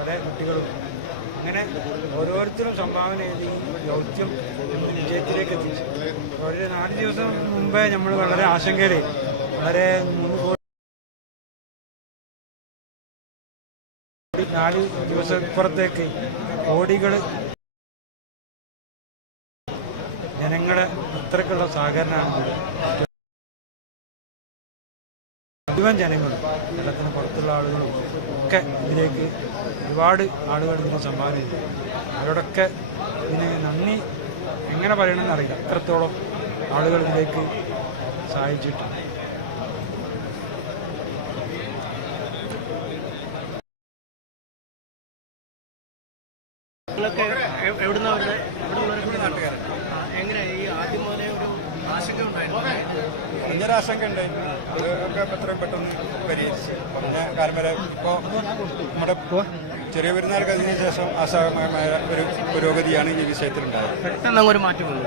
പല കുട്ടികളും അങ്ങനെ ഓരോരുത്തരും സംഭാവന ചെയ്ത് ഈ ദൗത്യം വിജയത്തിലേക്ക് എത്തിച്ചു. ഒരു 4 ദിവസം മുമ്പേ നമ്മൾ വളരെ ആശങ്കയിൽ വളരെ 4 ദിവസപ്പുറത്തേക്ക് കോടികൾ ജനങ്ങളെ അത്രക്കുള്ള സഹകരണമാണ്. മുഴുവൻ ജനങ്ങളും കേരളത്തിന് പുറത്തുള്ള ആളുകളും ഒക്കെ ഇതിലേക്ക് ഒരുപാട് ആളുകൾ ഇതിന് സംഭാവന ചെയ്തു. അവരോടൊക്കെ ഇതിന് നന്ദി എങ്ങനെ പറയണമെന്ന് അറിയില്ല, അത്രത്തോളം ആളുകൾ ഇതിലേക്ക് സഹായിച്ചിട്ടുണ്ട്. ആശങ്ക ഉണ്ടായിരുന്നു, അതൊക്കെ എത്രയും പെട്ടെന്ന് പരിഹരിച്ച് പറഞ്ഞ കാലം വരെ. ഇപ്പോൾ നമ്മുടെ ചെറിയ പെരുന്നാൾ കഴിഞ്ഞതിന് ശേഷം അസാമാന്യമായ ഒരു പുരോഗതിയാണ് ഈ വിഷയത്തിലുണ്ടായത്. പെട്ടെന്ന് അങ്ങോട്ട് മാറ്റം വന്നു.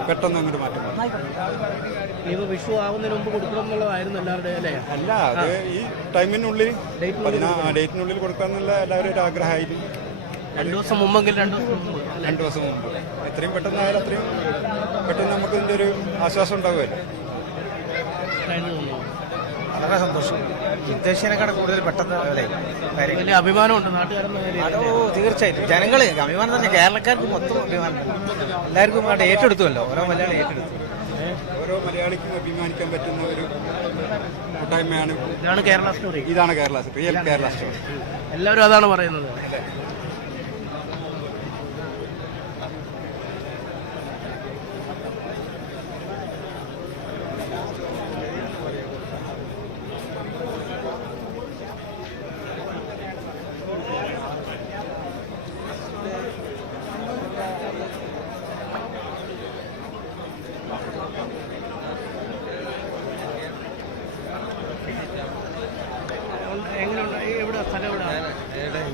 വിഷു ആവുന്നതിന് മുമ്പ് കൊടുക്കണം എന്നുള്ളതായിരുന്നു എല്ലാവരുടെയും അല്ലേ? അല്ല, അത് ഈ ടൈമിനുള്ളിൽ ഡേറ്റിനുള്ളിൽ കൊടുക്കാന്നുള്ള എല്ലാവരും ഒരു ആഗ്രഹമായിരുന്നു. 2 ദിവസം മുമ്പെങ്കിൽ 2 ദിവസം മുമ്പ് എത്രയും പെട്ടെന്നായാലും അത്രയും പെട്ടെന്ന് നമുക്ക് ഇതിൻ്റെ ഒരു ആശ്വാസം ഉണ്ടാവുമല്ലോ. വളരെ സന്തോഷം. ഉദ്ദേശിച്ചതിനേക്കാൾ കൂടുതൽ പെട്ടെന്ന് അഭിമാനമുണ്ട് നാട്ടുകാരെന്ന. തീർച്ചയായിട്ടും ജനങ്ങള് അഭിമാനം തന്നെ, കേരളക്കാർക്ക് മൊത്തം അഭിമാനം. എല്ലാവർക്കും അവിടെ ഏറ്റെടുത്തുവല്ലോ, ഓരോ മലയാളി ഏറ്റെടുത്തു. ഓരോ മലയാളിക്കും അഭിമാനിക്കാൻ പറ്റുന്ന ഒരു കൂട്ടായ്മയാണ്. ഇതാണ് Kerala story. Real Kerala story. എല്ലാവരും അതാണ് പറയുന്നത്.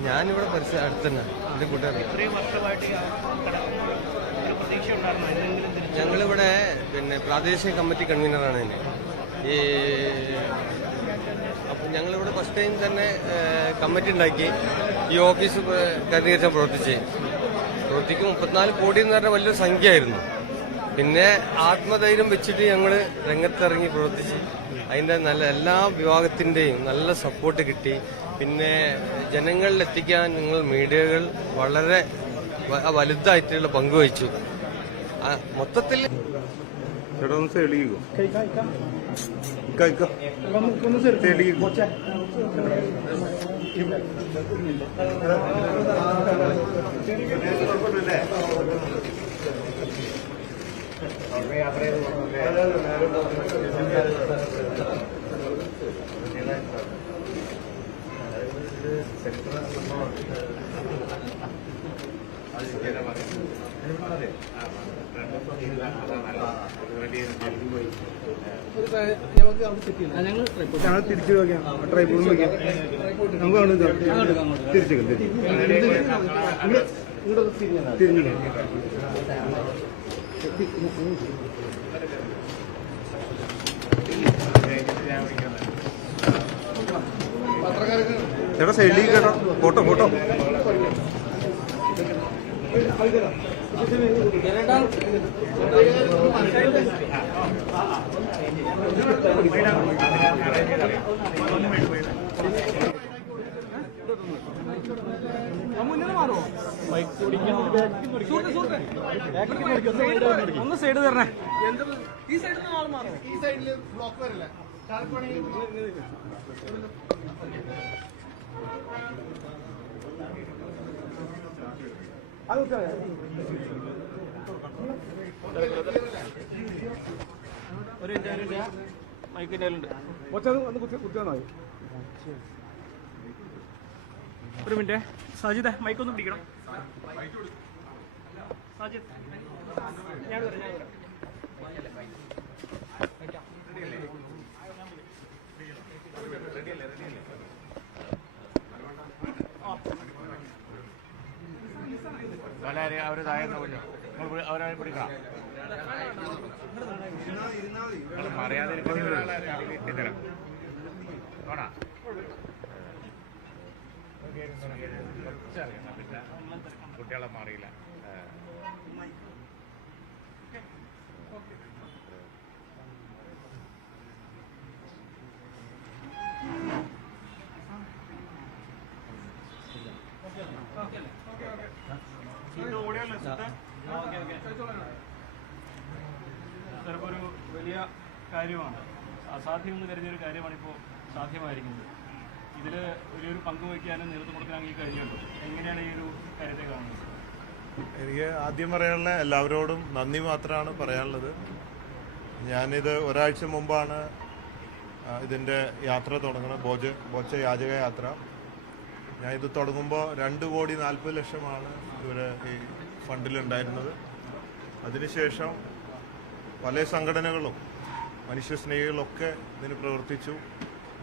ഞാനിവിടെ അടുത്ത് തന്നെ എൻ്റെ കൂട്ടുകാർ. ഞങ്ങളിവിടെ പ്രാദേശിക കമ്മിറ്റി കൺവീനറാണ് ഞാൻ. അപ്പം ഞങ്ങളിവിടെ ഫസ്റ്റ് ടൈം തന്നെ കമ്മിറ്റി ഉണ്ടാക്കി ഈ ഓഫീസ് കേന്ദ്രീകരിച്ചാൽ പ്രവർത്തിക്കും. 34 കോടി എന്ന് പറഞ്ഞാൽ വലിയൊരു സംഖ്യയായിരുന്നു. പിന്നെ ആത്മധൈര്യം വെച്ചിട്ട് ഞങ്ങൾ രംഗത്തിറങ്ങി പ്രവർത്തിച്ച് അതിൻ്റെ എല്ലാ വിഭാഗത്തിൻ്റെയും നല്ല സപ്പോർട്ട് കിട്ടി. പിന്നെ ജനങ്ങളിലെത്തിക്കാൻ നിങ്ങൾ മീഡിയകൾ വളരെ വലുതായിട്ടുള്ള പങ്കുവഹിച്ചു. മൊത്തത്തിൽ ഞങ്ങൾ തിരിച്ചു നോക്കാം, ട്രൈപ്പോഡ് നോക്കാം, നമുക്ക് തിരിച്ചു തിരിഞ്ഞു. ചേട്ടാ സൈഡിലേക്ക് കേട്ടോ, ഫോട്ടോ ഒന്ന് സൈഡ് തരണേ. ഈ സൈഡിൽ നിന്ന് ആൾ മാറും. ഈ സൈഡിൽ ബ്ലോക്ക് വരില്ല. ഒരു മൈക്കിൻ്റെ കുത്തിയാൽ ഒരു മിനിറ്റ്. സാജിദ് മൈക്കൊന്നും പിടിക്കണം. സാജിദ് ഞാൻ വരാം. അവർ താഴെന്നല്ലോ അവരെ പിടിക്കണം. മറിയാതെ കുറച്ചറിയണം, പിന്നെ കുട്ടികളെ മാറിയില്ല. ചിലപ്പോൾ ഒരു വലിയ കാര്യമാണ്, അസാധ്യം എന്ന് കരുതിയൊരു കാര്യമാണ് ഇപ്പോൾ സാധ്യമായിരിക്കുന്നത്. ഇതിൽ വലിയൊരു പങ്ക് വഹിക്കാനും നേതൃത്വം കൊടുക്കാനും ഈ കഴിഞ്ഞുള്ളൂ. എങ്ങനെയാണ് ഈ ഒരു കാര്യത്തെ കാണുന്നത്? എനിക്ക് ആദ്യം പറയാനുള്ള എല്ലാവരോടും നന്ദി മാത്രമാണ് പറയാനുള്ളത്. ഞാനിത് ഒരാഴ്ച മുമ്പാണ് ഇതിൻ്റെ യാത്ര തുടങ്ങുന്നത്, ബോച്ച യാചക യാത്ര. ഞാൻ ഇത് തുടങ്ങുമ്പോൾ 2,40,00,000 ഇവരെ ഈ ഫണ്ടിലുണ്ടായിരുന്നത്. അതിനുശേഷം പല സംഘടനകളും മനുഷ്യസ്നേഹികളൊക്കെ ഇതിന് പ്രവർത്തിച്ചു.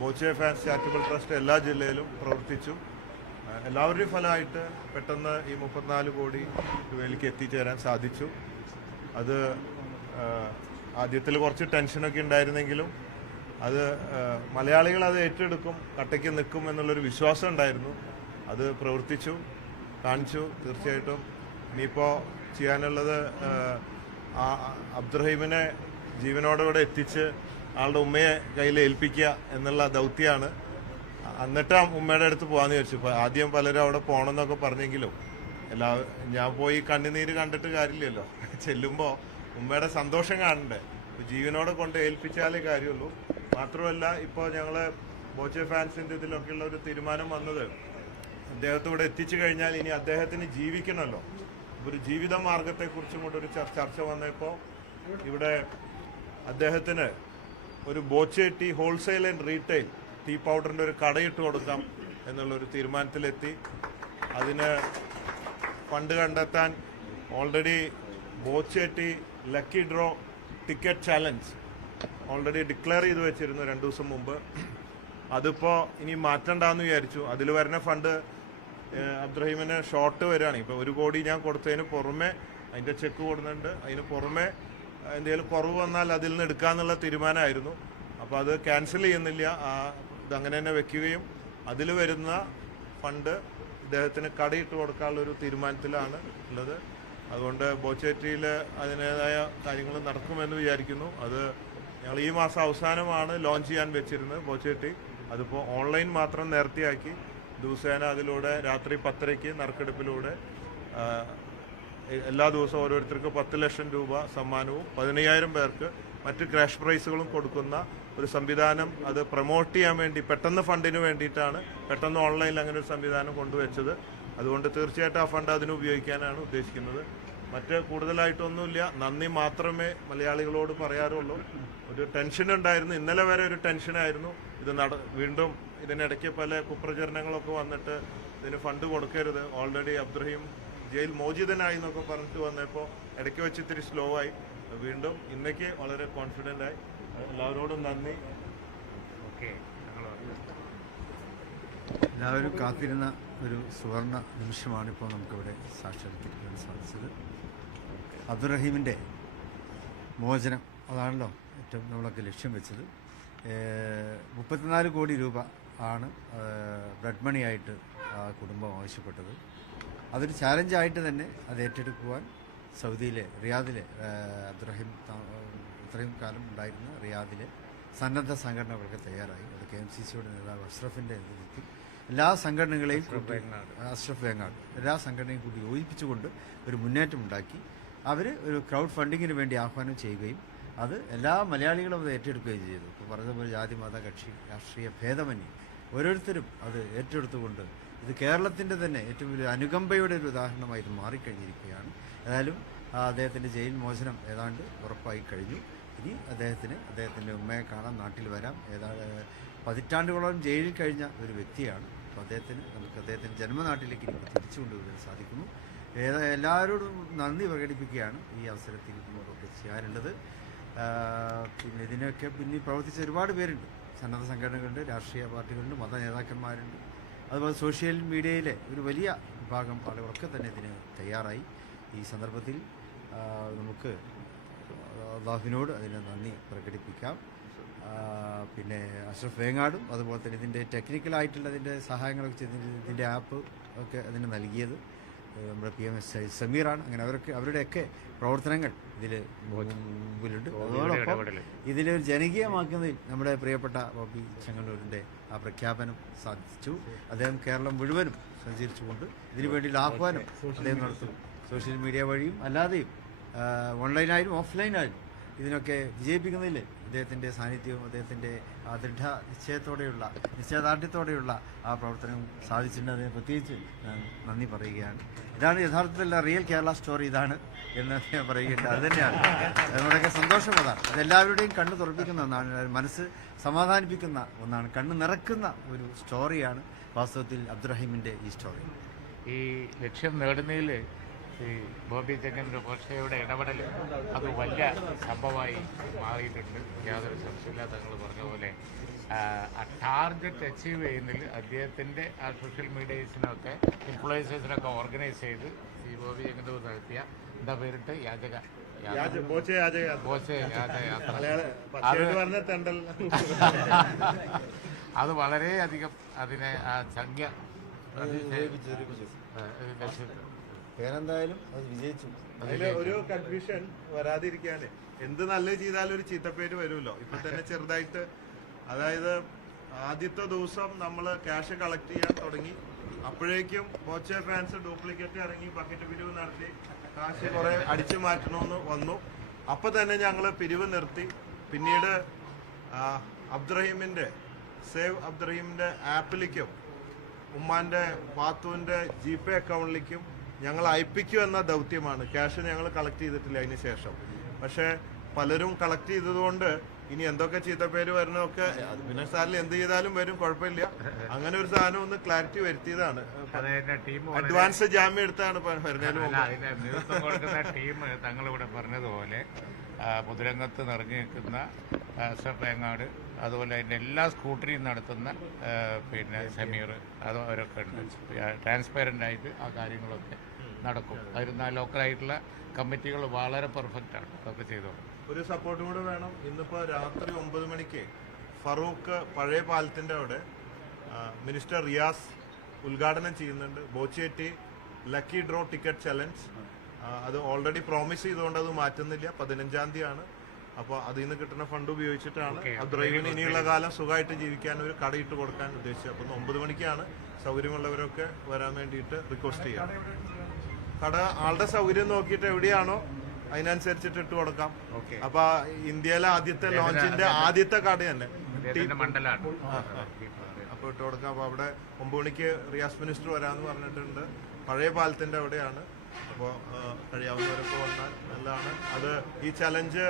ബോച്ചെ ഫാൻസ് ചാരിറ്റബിൾ ട്രസ്റ്റ് എല്ലാ ജില്ലയിലും പ്രവർത്തിച്ചു. എല്ലാവരുടെയും ഫലമായിട്ട് പെട്ടെന്ന് ഈ 34 കോടി രൂപയിലേക്ക് എത്തിച്ചേരാൻ സാധിച്ചു. അത് ആദ്യത്തിൽ കുറച്ച് ടെൻഷനൊക്കെ ഉണ്ടായിരുന്നെങ്കിലും അത് മലയാളികൾ അത് ഏറ്റെടുക്കും, കട്ടയ്ക്ക് നിൽക്കും എന്നുള്ളൊരു വിശ്വാസം ഉണ്ടായിരുന്നു. അത് പ്രവർത്തിച്ചു കാണിച്ചു. തീർച്ചയായിട്ടും ഇനിയിപ്പോൾ ചെയ്യാനുള്ളത് അബ്ദുറഹീമിനെ ജീവനോടെ എത്തിച്ച് ആളുടെ ഉമ്മയെ കയ്യിൽ ഏൽപ്പിക്കുക എന്നുള്ള ദൗത്യമാണ്. എന്നിട്ട് ഉമ്മയുടെ അടുത്ത് പോകാമെന്ന് വിചാരിച്ചു. ഇപ്പോൾ ആദ്യം പലരും അവിടെ പോകണമെന്നൊക്കെ പറഞ്ഞെങ്കിലും ഞാൻ പോയി കണ്ണുനീര് കണ്ടിട്ട് കാര്യമില്ലല്ലോ. ചെല്ലുമ്പോൾ ഉമ്മയുടെ സന്തോഷം കാണണ്ടേ. ജീവനോടെ കൊണ്ട് ഏൽപ്പിച്ചാലേ കാര്യമുള്ളൂ. മാത്രമല്ല ഇപ്പോൾ ഞങ്ങൾ ബോച്ചെ ഫാൻസിൻ്റെ ഇതിലൊക്കെയുള്ള ഒരു തീരുമാനം വന്നത്, അദ്ദേഹത്തെ ഇവിടെ എത്തിച്ചു കഴിഞ്ഞാൽ ഇനി അദ്ദേഹത്തിന് ജീവിക്കണമല്ലോ. ഒരു ജീവിത മാർഗത്തെക്കുറിച്ചും കൂടെ ഒരു ചർച്ച വന്നപ്പോൾ ഇവിടെ അദ്ദേഹത്തിന് ഒരു Boche tea wholesale and retail tea പൗഡറിൻ്റെ ഒരു കടയിട്ട് കൊടുക്കാം എന്നുള്ളൊരു തീരുമാനത്തിലെത്തി. അതിന് ഫണ്ട് കണ്ടെത്താൻ already Boche tea lucky draw ticket challenge already declare ചെയ്ത് വെച്ചിരുന്നു 2 ദിവസം മുമ്പ്. അതിപ്പോൾ ഇനി മാറ്റണ്ടെന്ന് വിചാരിച്ചു. അതിൽ വരുന്ന ഫണ്ട് അബ്ദുറഹീമിന് ഷോർട്ട് വരികയാണ്. ഇപ്പോൾ 1 കോടി ഞാൻ കൊടുത്തതിന് പുറമെ അതിൻ്റെ ചെക്ക് കൊടുക്കുന്നുണ്ട്. അതിന് പുറമെ എന്തെങ്കിലും കുറവ് വന്നാൽ അതിൽ നിന്ന് എടുക്കാമെന്നുള്ള തീരുമാനമായിരുന്നു. അപ്പോൾ അത് ക്യാൻസൽ ചെയ്യുന്നില്ല, ഇതങ്ങനെ തന്നെ വെക്കുകയും അതിൽ വരുന്ന ഫണ്ട് ഇദ്ദേഹത്തിന് കടയിട്ട് കൊടുക്കാനുള്ളൊരു തീരുമാനത്തിലാണ് ഉള്ളത്. അതുകൊണ്ട് ബോച്ചേറ്റിയിൽ അതിൻ്റേതായ കാര്യങ്ങൾ നടക്കുമെന്ന് വിചാരിക്കുന്നു. അത് ഞങ്ങൾ ഈ മാസം അവസാനമാണ് ലോഞ്ച് ചെയ്യാൻ വെച്ചിരുന്നത് ബോച്ചേറ്റി. അതിപ്പോൾ ഓൺലൈൻ മാത്രം നേരത്തെയാക്കി ദിവസേന അതിലൂടെ രാത്രി 10:30 നറുക്കെടുപ്പിലൂടെ എല്ലാ ദിവസവും ഓരോരുത്തർക്ക് 10 ലക്ഷം രൂപ സമ്മാനവും 15,000 പേർക്ക് മറ്റ് ക്രാഷ് പ്രൈസുകളും കൊടുക്കുന്ന ഒരു സംവിധാനം അത് പ്രൊമോട്ട് ചെയ്യാൻ വേണ്ടി പെട്ടെന്ന് ഫണ്ടിന് വേണ്ടിയിട്ടാണ് പെട്ടെന്ന് ഓൺലൈനിൽ അങ്ങനെ ഒരു സംവിധാനം കൊണ്ടുവച്ചത്. അതുകൊണ്ട് തീർച്ചയായിട്ടും ആ ഫണ്ട് അതിന് ഉപയോഗിക്കാനാണ് ഉദ്ദേശിക്കുന്നത്. മറ്റ് കൂടുതലായിട്ടൊന്നുമില്ല. നന്ദി മാത്രമേ മലയാളികളോട് പറയാറുള്ളൂ. ഒരു ടെൻഷൻ ഉണ്ടായിരുന്നു, ഇന്നലെ വരെ ഒരു ടെൻഷനായിരുന്നു. ഇത് വീണ്ടും ഇതിനിടയ്ക്ക് പല കുപ്രചരണങ്ങളൊക്കെ വന്നിട്ട് ഇതിന് ഫണ്ട് കൊടുക്കരുത്, ഓൾറെഡി അബ്ദുറഹീം ജയിൽ മോചിതനായി എന്നൊക്കെ പറഞ്ഞിട്ട് വന്നപ്പോൾ ഇടയ്ക്ക് വെച്ച് ഇത്തിരി സ്ലോ ആയി. വീണ്ടും ഇന്നേക്ക് വളരെ കോൺഫിഡൻ്റ് ആയി. എല്ലാവരോടും നന്ദി. ഓക്കെ, എല്ലാവരും കാത്തിരുന്ന ഒരു സുവർണ നിമിഷമാണ് ഇപ്പോൾ നമുക്കിവിടെ സാക്ഷാത്കരിക്കാൻ സാധിച്ചത്. അബ്ദുറഹീമിൻ്റെ മോചനം, അതാണല്ലോ ഏറ്റവും നമ്മളൊക്കെ ലക്ഷ്യം വെച്ചത്. 34 കോടി രൂപ ആണ് ബ്ലഡ് മണിയായിട്ട് ആ കുടുംബം ആവശ്യപ്പെട്ടത്. അതൊരു ചാലഞ്ചായിട്ട് തന്നെ അത് ഏറ്റെടുക്കുവാൻ സൗദിയിലെ റിയാദിലെ അബ്ദുറഹീം ഇത്രയും കാലം ഉണ്ടായിരുന്ന റിയാദിലെ സന്നദ്ധ സംഘടനകളൊക്കെ തയ്യാറായി. അത് KMCCയുടെ നേതാവ് അഷ്റഫിൻ്റെ നേതൃത്വത്തിൽ എല്ലാ സംഘടനകളെയും അഷ്റഫ് വേങ്ങാട് എല്ലാ സംഘടനയും കൂടി യോജിപ്പിച്ചുകൊണ്ട് ഒരു മുന്നേറ്റമുണ്ടാക്കി അവർ ഒരു ക്രൗഡ് ഫണ്ടിങ്ങിന് വേണ്ടി ആഹ്വാനം ചെയ്യുകയും അത് എല്ലാ മലയാളികളും അത് ഏറ്റെടുക്കുകയും ചെയ്തു. ഇപ്പോൾ പറഞ്ഞതുപോലെ ജാതി മത കക്ഷി രാഷ്ട്രീയ ഭേദമന്യേ ഓരോരുത്തരും അത് ഏറ്റെടുത്തുകൊണ്ട് ഇത് കേരളത്തിൻ്റെ തന്നെ ഏറ്റവും വലിയ അനുകമ്പയുടെ ഒരു ഉദാഹരണമായി ഇത് മാറിക്കഴിഞ്ഞിരിക്കുകയാണ്. ഏതായാലും അദ്ദേഹത്തിൻ്റെ ജയിൽ മോചനം ഏതാണ്ട് ഉറപ്പായി കഴിഞ്ഞു. ഇനി അദ്ദേഹത്തിൻ്റെ ഉമ്മയെ കാണാൻ നാട്ടിൽ വരാം. പതിറ്റാണ്ടുകളോളം ജയിലിൽ കഴിഞ്ഞ ഒരു വ്യക്തിയാണ്. അപ്പോൾ നമുക്ക് അദ്ദേഹത്തിൻ്റെ ജന്മനാട്ടിലേക്ക് ഇനി തിരിച്ചു കൊണ്ടുവരാൻ സാധിക്കുന്നു. എല്ലാവരോടും നന്ദി പ്രകടിപ്പിക്കുകയാണ് ഈ അവസരത്തിൽ നമ്മളൊക്കെ ചെയ്യാനുള്ളത്. പിന്നെ ഇതിനൊക്കെ പിന്നിൽ പ്രവർത്തിച്ച ഒരുപാട് പേരുണ്ട്. സന്നദ്ധ സംഘടനകളുണ്ട്, രാഷ്ട്രീയ പാർട്ടികളുണ്ട്, മത നേതാക്കന്മാരുണ്ട്. അതുപോലെ സോഷ്യൽ മീഡിയയിലെ ഒരു വലിയ വിഭാഗം ആളുകളൊക്കെ തന്നെ ഇതിന് തയ്യാറായി. ഈ സന്ദർഭത്തിൽ നമുക്ക് അള്ളാഹുവിനോട് അതിന് നന്ദി പ്രകടിപ്പിക്കാം. പിന്നെ അഷ്റഫ് വേങ്ങാടും അതുപോലെ തന്നെ ഇതിൻ്റെ ടെക്നിക്കലായിട്ടുള്ള ഇതിൻ്റെ സഹായങ്ങളൊക്കെ ചെയ്ത് ഇതിൻ്റെ ആപ്പ് ഒക്കെ അതിന് നൽകിയത് നമ്മുടെ PMS സമീറാണ്. അങ്ങനെ അവരുടെയൊക്കെ പ്രവർത്തനങ്ങൾ ഇതിൽ മുമ്പിലുണ്ട്. അതോടൊപ്പം ഇതിലൊരു ജനകീയമാക്കുന്നതിൽ നമ്മുടെ പ്രിയപ്പെട്ട ബോബി ചെങ്ങന്നൂരിൻ്റെ ആ പ്രഖ്യാപനം സാധിച്ചു. അദ്ദേഹം കേരളം മുഴുവനും സഞ്ചരിച്ചുകൊണ്ട് ഇതിനു വേണ്ടിയുള്ള ആഹ്വാനം അദ്ദേഹം നടത്തും. സോഷ്യൽ മീഡിയ വഴിയും അല്ലാതെയും ഓൺലൈനായാലും ഓഫ്ലൈനായാലും ഇതിനൊക്കെ വിജയിപ്പിക്കുന്നതിൽ അദ്ദേഹത്തിൻ്റെ സാന്നിധ്യവും അദ്ദേഹത്തിൻ്റെ ആ നിശ്ചയദാർഢ്യത്തോടെയുള്ള ആ പ്രവർത്തനം സാധിച്ചിട്ടുണ്ട്. അതിനെ പ്രത്യേകിച്ച് ഞാൻ നന്ദി പറയുകയാണ്. ഇതാണ് യഥാർത്ഥത്തിലുള്ള റിയൽ കേരള സ്റ്റോറി ഇതാണ് എന്ന് അദ്ദേഹം പറയുകയുണ്ട്. അത് തന്നെയാണ് നമ്മുടെയൊക്കെ സന്തോഷം. അതാണ് അതെല്ലാവരുടെയും കണ്ണ് തുറപ്പിക്കുന്ന ഒന്നാണ്, മനസ്സ് സമാധാനിപ്പിക്കുന്ന ഒന്നാണ്, കണ്ണ് നിറക്കുന്ന ഒരു സ്റ്റോറിയാണ് വാസ്തവത്തിൽ അബ്ദുറഹീമിൻ്റെ ഈ സ്റ്റോറി. ഈ ലക്ഷ്യം നേടുന്നതിൽ ഈ ബോബി ചെങ്ങന്നൂർ കോശയുടെ ഇടപെടൽ അത് വലിയ സംഭവമായി മാറിയിട്ടുണ്ട്. യാതൊരു സംശയമില്ല. തങ്ങൾ പറഞ്ഞ പോലെ ആ ടാർഗറ്റ് അച്ചീവ് ചെയ്യുന്നതിൽ അദ്ദേഹത്തിൻ്റെ ആ സോഷ്യൽ മീഡിയസിനൊക്കെ ഇൻഫ്ലുവൻസേഴ്സിനൊക്കെ ഓർഗനൈസ് ചെയ്ത് ഈ ബോബി ചെങ്ങന്നൂർ നടത്തിയ എന്താ പേരിട്ട് അത് വളരെയധികം അതിനെ ആ സംഖ്യ പേരെന്തായാലും അത് വിജയിച്ചു. അതില് ഒരു കൺഫ്യൂഷൻ വരാതിരിക്കാന് എന്ത് നല്ലത് ചെയ്താലും ഒരു ചീത്തപ്പേര് വരുമല്ലോ. ഇപ്പൊ തന്നെ ചെറുതായിട്ട്, അതായത് ആദ്യത്തെ ദിവസം നമ്മൾ ക്യാഷ് കളക്ട് ചെയ്യാൻ തുടങ്ങി, അപ്പോഴേക്കും ബോച്ചെ ഫാൻസ് ഡ്യൂപ്ലിക്കേറ്റ് ഇറങ്ങി ബക്കറ്റ് പിരിവ് നടത്തി കാശ് കുറെ അടിച്ചു മാറ്റണമെന്ന് വന്നു. അപ്പൊ തന്നെ ഞങ്ങൾ പിരിവ് നിർത്തി. പിന്നീട് അബ്ദുറഹീമിന്റെ സേവ് അബ്ദുറഹീമിന്റെ ആപ്പിലേക്കും ഉമ്മാന്റെ പാത്തുവിന്റെ GPay അക്കൗണ്ടിലേക്കും ഞങ്ങൾ അയപ്പിക്കും എന്ന ദൗത്യമാണ്. ക്യാഷ് ഞങ്ങൾ കളക്ട് ചെയ്തിട്ടില്ല അതിന് ശേഷം. പക്ഷേ പലരും കളക്ട് ചെയ്തതുകൊണ്ട് ഇനി എന്തൊക്കെ ചീത്തപ്പേര് വരണമൊക്കെ പിന്നെ സാറിൽ എന്ത് ചെയ്താലും വരും, കുഴപ്പമില്ല. അങ്ങനെ ഒരു സാധനം ഒന്ന് ക്ലാരിറ്റി വരുത്തിയതാണ്. അഡ്വാൻസ് ജാമ്യം എടുത്താണ് നേതൃത്വം കൊടുക്കുന്ന ടീം തങ്ങളിവിടെ പറഞ്ഞതുപോലെ പൊതുരംഗത്ത് നിറഞ്ഞു നിൽക്കുന്ന അഷ്റഫ് വേങ്ങാട്, അതുപോലെ അതിൻ്റെ എല്ലാ സ്കൂട്ടറിയും നടത്തുന്ന പിന്നെ സമീർ, അത് അവരൊക്കെ ഉണ്ട്. ട്രാൻസ്പെറൻ്റ് ആയിട്ട് ആ കാര്യങ്ങളൊക്കെ നടക്കും. അതിരുന്ന ലോക്കലായിട്ടുള്ള കമ്മിറ്റികൾ വളരെ പെർഫെക്റ്റാണ്, അതൊക്കെ ചെയ്തോളൂ. ഒരു സപ്പോർട്ടും കൂടെ വേണം. ഇന്നിപ്പോൾ രാത്രി 9 മണിക്ക് ഫറൂഖ് പഴയ പാലത്തിൻ്റെ അവിടെ മിനിസ്റ്റർ റിയാസ് ഉദ്ഘാടനം ചെയ്യുന്നുണ്ട്. Boche Tea lucky draw ticket challenge അത് ഓൾറെഡി പ്രോമിസ് ചെയ്തുകൊണ്ട് അത് മാറ്റുന്നില്ല. 15-ാം തീയതിയാണ്. അപ്പോൾ അതിൽ നിന്ന് കിട്ടുന്ന ഫണ്ട് ഉപയോഗിച്ചിട്ടാണ് അബ്ദുറഹീമിന് ഇനിയുള്ള കാലം സുഖമായിട്ട് ജീവിക്കാൻ ഒരു കടയിട്ട് കൊടുക്കാൻ ഉദ്ദേശിച്ചത്. അപ്പം 9 മണിക്കാണ് സൗകര്യമുള്ളവരൊക്കെ വരാൻ വേണ്ടിയിട്ട് റിക്വസ്റ്റ് ചെയ്യാം. കട ആളുടെ സൗകര്യം നോക്കിയിട്ട് എവിടെയാണോ അതിനനുസരിച്ചിട്ട് ഇട്ട് കൊടുക്കാം. അപ്പൊ ഇന്ത്യയിലെ ആദ്യത്തെ ലോഞ്ചിന്റെ ആദ്യത്തെ കട തന്നെ അപ്പൊ ഇട്ട് കൊടുക്കാം. അപ്പൊ അവിടെ 9 മണിക്ക് റിയാസ് മിനിസ്റ്റർ വരാന്ന് പറഞ്ഞിട്ടുണ്ട്. പഴയ പാലത്തിന്റെ അവിടെയാണ്. അപ്പോൾ കഴിയാവുന്നവരൊക്കെ വന്നാൽ നല്ലതാണ്. അത് ഈ ചലഞ്ച്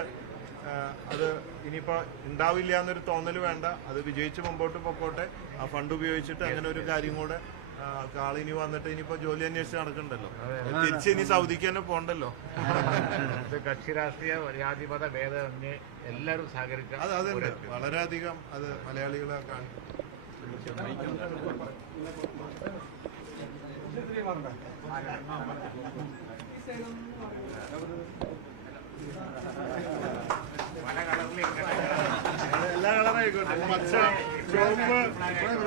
അത് ഇനിയിപ്പോൾ ഉണ്ടാവില്ല എന്നൊരു തോന്നൽ വേണ്ട. അത് വിജയിച്ച് മുമ്പോട്ട് പൊക്കോട്ടെ. ആ ഫണ്ട് ഉപയോഗിച്ചിട്ട് അങ്ങനെ ഒരു കാര്യം കൂടെ ആളിനി വന്നിട്ട് ഇനിയിപ്പോ ജോലി അന്വേഷിച്ച് നടക്കണ്ടല്ലോ, തിരിച്ച് ഇനി സൗദിക്ക് തന്നെ പോണ്ടല്ലോ. കക്ഷി രാഷ്ട്രീയ ജാതിമത ഭേദമന്യേ എല്ലാവരും സഹകരിക്കാം. അതുണ്ട് വളരെയധികം. അത് മലയാളികളെ കാണിക്കും. എല്ലാ കളറായിക്കോട്ടെ. പച്ച, ചുവപ്പ്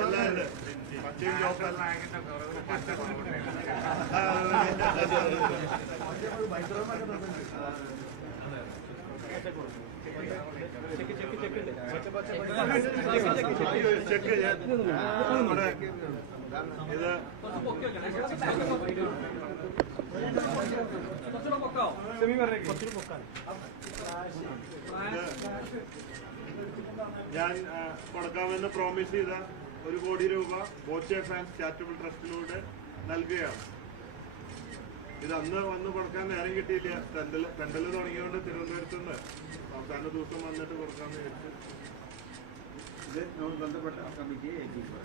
എല്ലാം ഉണ്ട്. പച്ചയും ചുവപ്പല്ല. ചെക്ക് നമ്മുടെ ഇത് ഞാൻ കൊടുക്കാമെന്ന് പ്രോമിസ് ചെയ്ത 1 കോടി രൂപ ബോച്ചെ ഫാൻസ് ചാരിറ്റബിൾ ട്രസ്റ്റിലൂടെ നൽകുകയാണ്. ഇത് അന്ന് വന്ന് കൊടുക്കാൻ നേരം കിട്ടിയില്ല. തെണ്ടല് തുടങ്ങിയോണ്ട് തിരുവനന്തപുരത്ത് നിന്ന് അവസാന ദിവസം വന്നിട്ട് കൊടുക്കാമെന്ന് വിചാരിച്ചു. ഇത് ബന്ധപ്പെട്ട കമ്മിറ്റിയെ ഏൽപ്പിക്കുക.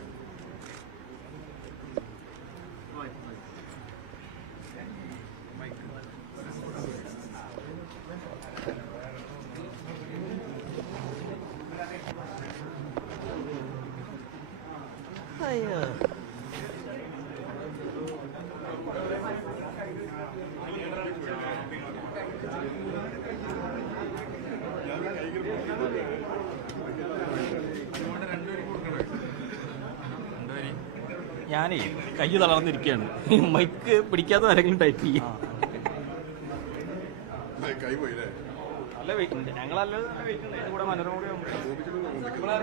ഞാനേ കൈ തളർന്നിരിക്കുകയാണ്. മൈക്ക് പിടിക്കാത്ത ആരെങ്കിലും ടൈപ്പ് ചെയ്യും. നല്ല വെയിറ്റ് ഉണ്ട്. ഞങ്ങളല്ല നല്ല വെയിറ്റ് ഉണ്ട്. കൂടെ മനോരമ കൂടെ